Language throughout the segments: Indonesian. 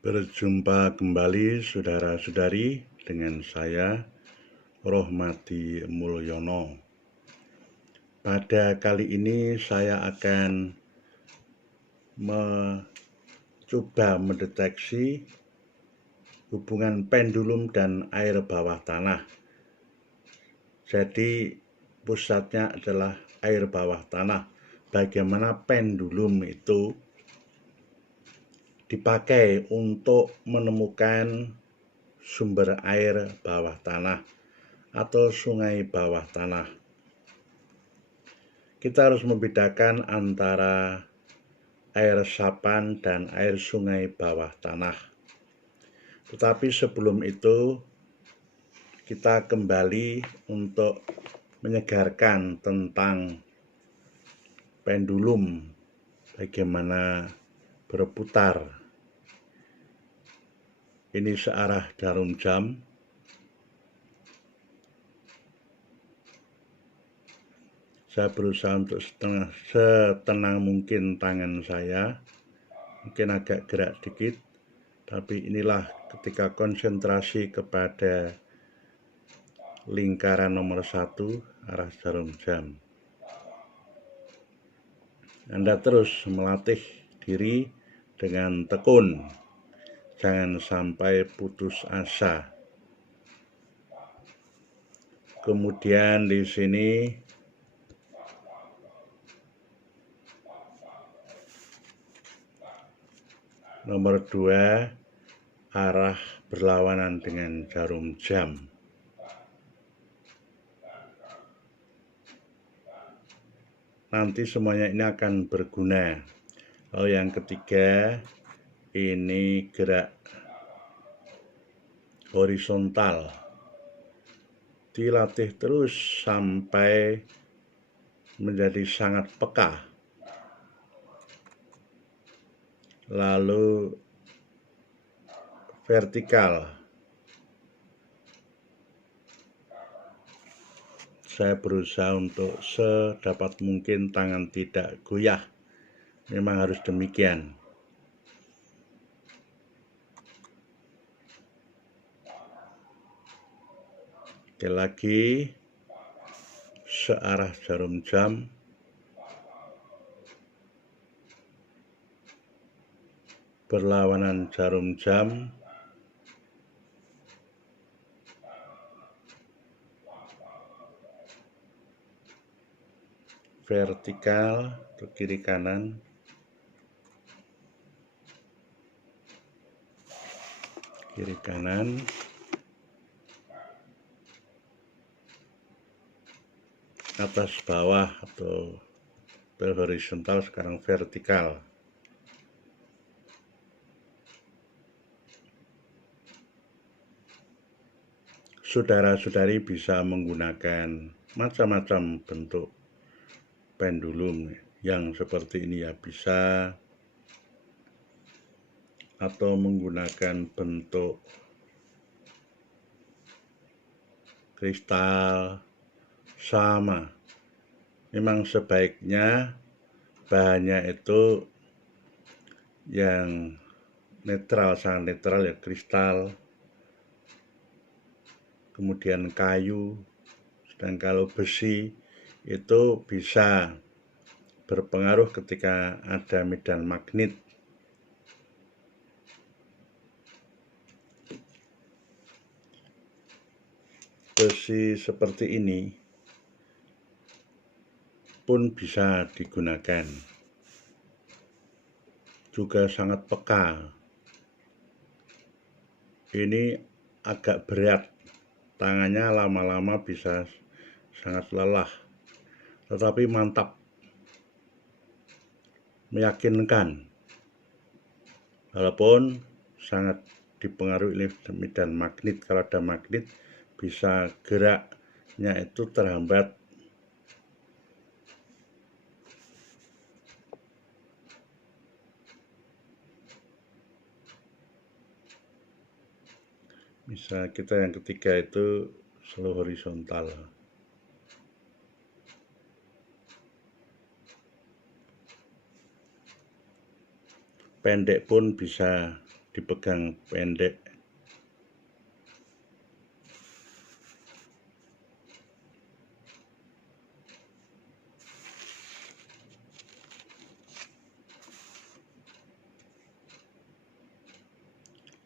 Berjumpa kembali saudara-saudari dengan saya Rohmadi Mulyono. Pada kali ini saya akan mencoba mendeteksi hubungan pendulum dan air bawah tanah. Jadi pusatnya adalah air bawah tanah. Bagaimana pendulum itu dipakai untuk menemukan sumber air bawah tanah atau sungai bawah tanah. Kita harus membedakan antara air resapan dan air sungai bawah tanah. Tetapi sebelum itu, kita kembali untuk menyegarkan tentang pendulum, bagaimana berputar. Ini searah jarum jam. Saya berusaha untuk setenang mungkin tangan saya, mungkin agak gerak dikit, tapi inilah ketika konsentrasi kepada lingkaran nomor 1 arah jarum jam. Anda terus melatih diri dengan tekun, jangan sampai putus asa. Kemudian di sini nomor 2 arah berlawanan dengan jarum jam. Nanti semuanya ini akan berguna. Lalu yang ketiga, ini gerak horizontal. Dilatih terus sampai menjadi sangat peka. Lalu vertikal. Saya berusaha untuk sedapat mungkin tangan tidak goyah. Memang harus demikian. Oke, lagi searah jarum jam. Berlawanan jarum jam. Vertikal ke kiri kanan. Kiri kanan. Atas bawah atau horizontal, sekarang vertikal. Saudara-saudari bisa menggunakan macam-macam bentuk pendulum yang seperti ini ya bisa, atau menggunakan bentuk kristal sama. Memang sebaiknya bahannya itu yang netral, sangat netral ya, kristal, kemudian kayu. Dan kalau besi itu bisa berpengaruh ketika ada medan magnet. Besi seperti ini pun bisa digunakan. Juga sangat peka. Ini agak berat. Tangannya lama-lama bisa sangat lelah. Tetapi mantap. Meyakinkan. Walaupun sangat dipengaruhi oleh medan magnet. Kalau ada magnet bisa geraknya itu terhambat. Bisa kita yang ketiga itu slow horizontal. Pendek pun bisa dipegang pendek.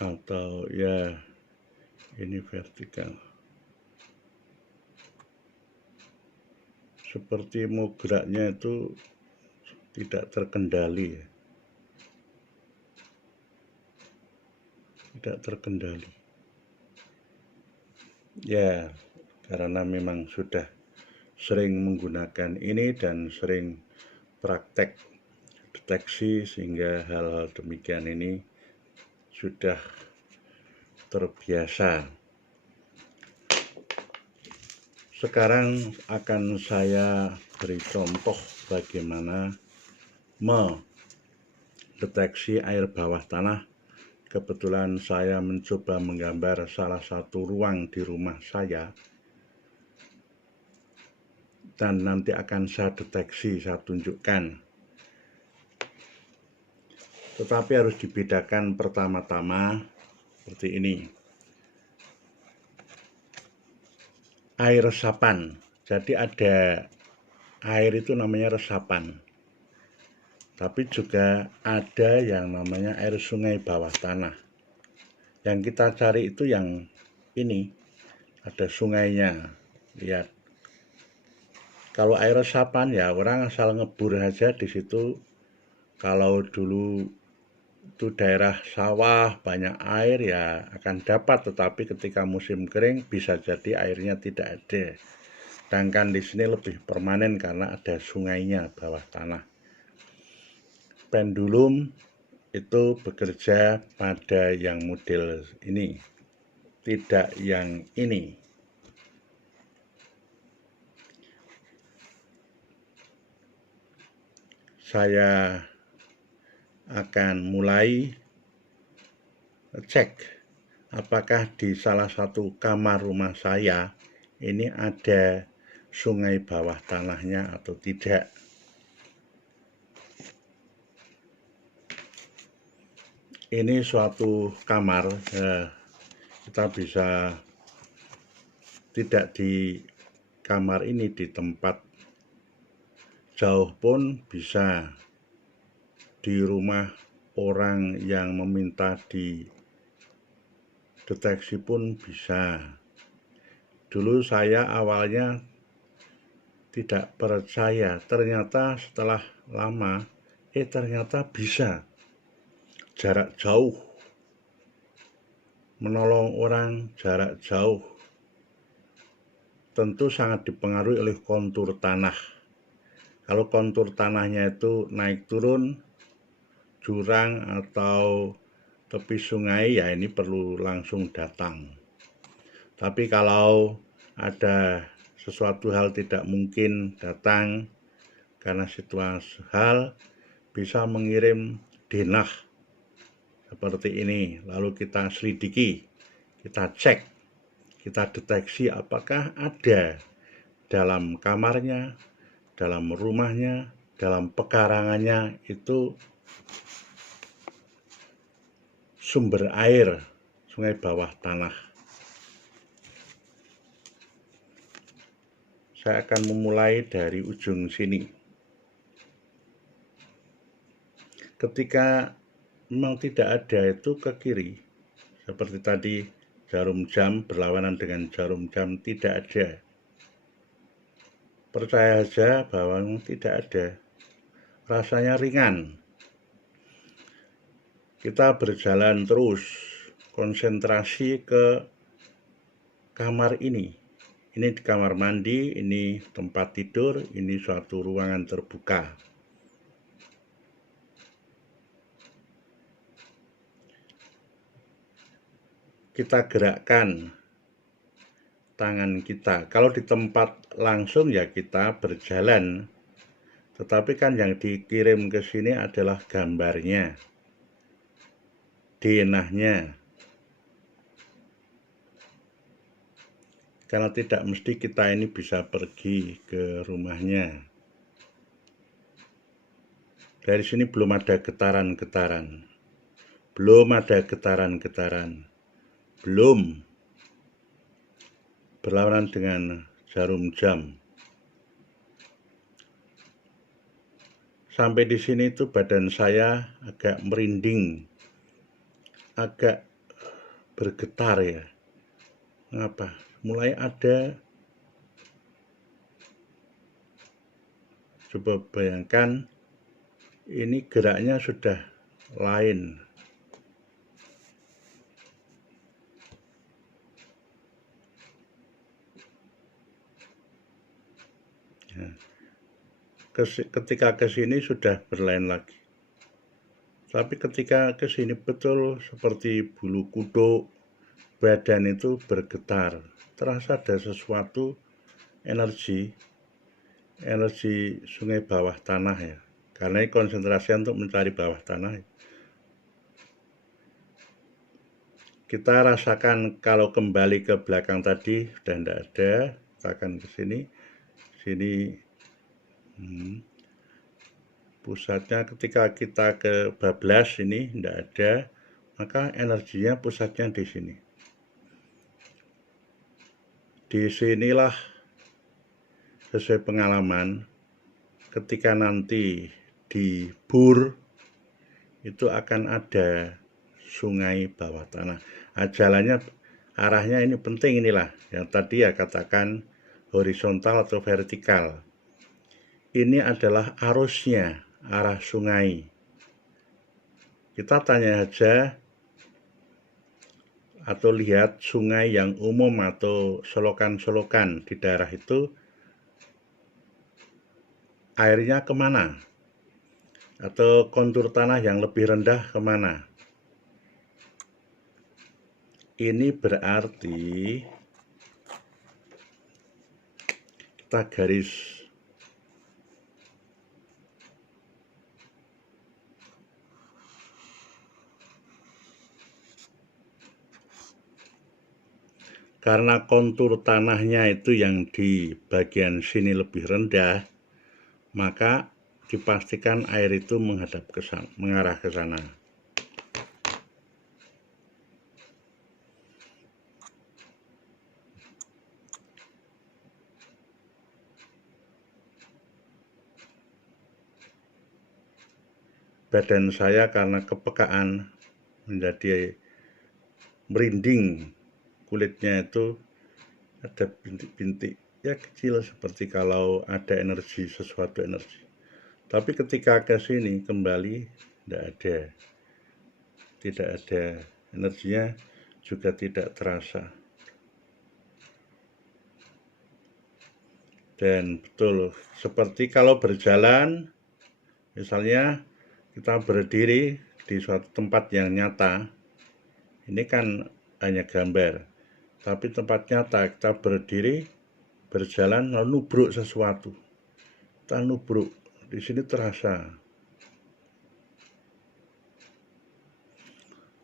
Atau ya ini vertikal. Seperti mau geraknya itu tidak terkendali, tidak terkendali. Ya, karena memang sudah sering menggunakan ini dan sering praktek deteksi, sehingga hal-hal demikian ini sudah terbiasa. Sekarang akan saya beri contoh bagaimana mendeteksi air bawah tanah. Kebetulan saya mencoba menggambar salah satu ruang di rumah saya, dan nanti akan saya deteksi, saya tunjukkan. Tetapi harus dibedakan pertama-tama seperti ini. Air resapan. Jadi ada air itu namanya resapan. Tapi juga ada yang namanya air sungai bawah tanah. Yang kita cari itu yang ini. Ada sungainya. Lihat. Kalau air resapan ya orang asal ngebur aja di situ. Kalau dulu itu daerah sawah banyak air ya akan dapat, tetapi ketika musim kering bisa jadi airnya tidak ada. Sedangkan di sini lebih permanen karena ada sungainya bawah tanah. Pendulum itu bekerja pada yang model ini, tidak yang ini. Saya akan mulai cek apakah di salah satu kamar rumah saya ini ada sungai bawah tanahnya atau tidak. Ini suatu kamar, kita bisa tidak di kamar ini, di tempat jauh pun bisa, di rumah orang yang meminta dideteksi pun bisa. Dulu saya awalnya tidak percaya, ternyata setelah lama ternyata bisa. Jarak jauh, menolong orang jarak jauh, tentu sangat dipengaruhi oleh kontur tanah. Kalau kontur tanahnya itu naik turun, jurang atau tepi sungai, ya ini perlu langsung datang. Tapi kalau ada sesuatu hal tidak mungkin datang karena situasi hal, bisa mengirim denah seperti ini, lalu kita selidiki, kita cek, kita deteksi apakah ada dalam kamarnya, dalam rumahnya, dalam pekarangannya itu sumber air sungai bawah tanah. Saya akan memulai dari ujung sini. Ketika memang tidak ada itu ke kiri, seperti tadi jarum jam berlawanan dengan jarum jam, tidak ada. Percaya saja bahwa tidak ada. Rasanya ringan. Kita berjalan terus, konsentrasi ke kamar ini. Ini di kamar mandi, ini tempat tidur, ini suatu ruangan terbuka. Kita gerakkan tangan kita. Kalau di tempat langsung ya kita berjalan. Tetapi kan yang dikirim ke sini adalah gambarnya, denahnya. Karena tidak mesti kita ini bisa pergi ke rumahnya. Dari sini belum ada getaran-getaran. belum ada getaran-getaran, belum berlawanan dengan jarum jam. Sampai di sini tuh badan saya agak merinding, agak bergetar ya. Mengapa? Mulai ada, coba bayangkan, ini geraknya sudah lain. Nah, ketika ke sini sudah berlain lagi. Tapi ketika ke sini betul seperti bulu kuduk, badan itu bergetar. Terasa ada sesuatu energi sungai bawah tanah ya. Karena ini konsentrasi untuk mencari bawah tanah. Kita rasakan kalau kembali ke belakang tadi sudah tidak ada. Kita akan ke sini. Pusatnya ketika kita ke bablas ini tidak ada, maka energinya pusatnya di sini. Di sinilah sesuai pengalaman, ketika nanti di Bur itu akan ada sungai bawah tanah. Jalannya, arahnya ini penting inilah, yang tadi ya katakan horizontal atau vertikal. Ini adalah arusnya, arah sungai. Kita tanya aja atau lihat sungai yang umum atau selokan-selokan di daerah itu, airnya kemana? Atau kontur tanah yang lebih rendah kemana? Ini berarti kita garis karena kontur tanahnya itu yang di bagian sini lebih rendah, maka dipastikan air itu menghadap ke sana, mengarah ke sana. Badan saya karena kepekaan menjadi merinding, kulitnya itu ada bintik-bintik ya kecil seperti kalau ada energi, sesuatu energi. Tapi ketika ke sini kembali tidak ada energinya, juga tidak terasa. Dan betul seperti kalau berjalan, misalnya kita berdiri di suatu tempat yang nyata, ini kan hanya gambar, tapi tempat nyata kita berdiri, berjalan lalu nubruk sesuatu, kita nubruk, di sini terasa.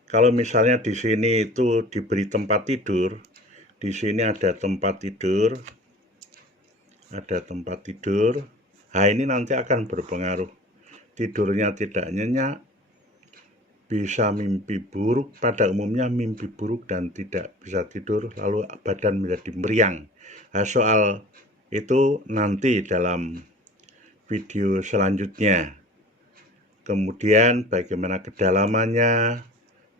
Kalau misalnya di sini itu diberi tempat tidur, di sini ada tempat tidur, nah ini nanti akan berpengaruh. Tidurnya tidak nyenyak, bisa mimpi buruk, pada umumnya mimpi buruk dan tidak bisa tidur, lalu badan menjadi meriang. Nah, soal itu nanti dalam video selanjutnya. Kemudian bagaimana kedalamannya,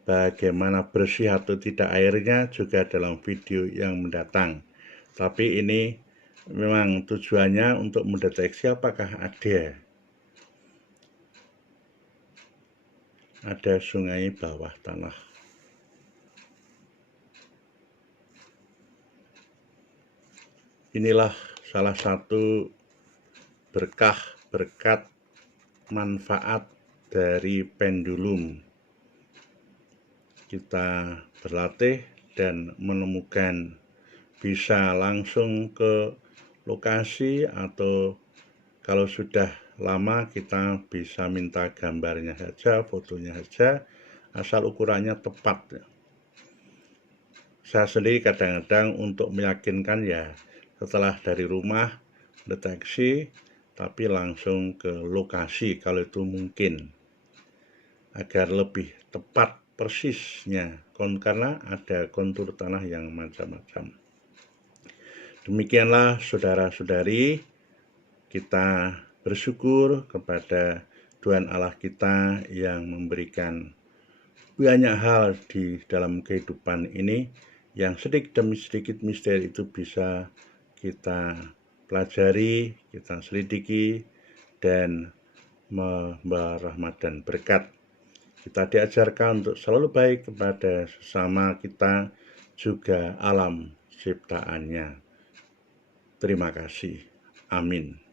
bagaimana bersih atau tidak airnya juga dalam video yang mendatang. Tapi ini memang tujuannya untuk mendeteksi apakah ada sungai bawah tanah. Inilah salah satu berkat manfaat dari pendulum. Kita berlatih dan menemukan, bisa langsung ke lokasi atau kalau sudah lama kita bisa minta gambarnya saja, fotonya saja, asal ukurannya tepat. Saya sendiri kadang-kadang untuk meyakinkan ya setelah dari rumah deteksi, tapi langsung ke lokasi kalau itu mungkin. agar lebih tepat persisnya, karena ada kontur tanah yang macam-macam. Demikianlah saudara-saudari, kita bersyukur kepada Tuhan Allah kita yang memberikan banyak hal di dalam kehidupan ini, yang sedikit demi sedikit misteri itu bisa kita pelajari, kita selidiki, dan membawa rahmat dan berkat. Kita diajarkan untuk selalu baik kepada sesama kita, juga alam ciptaannya. Terima kasih. Amin.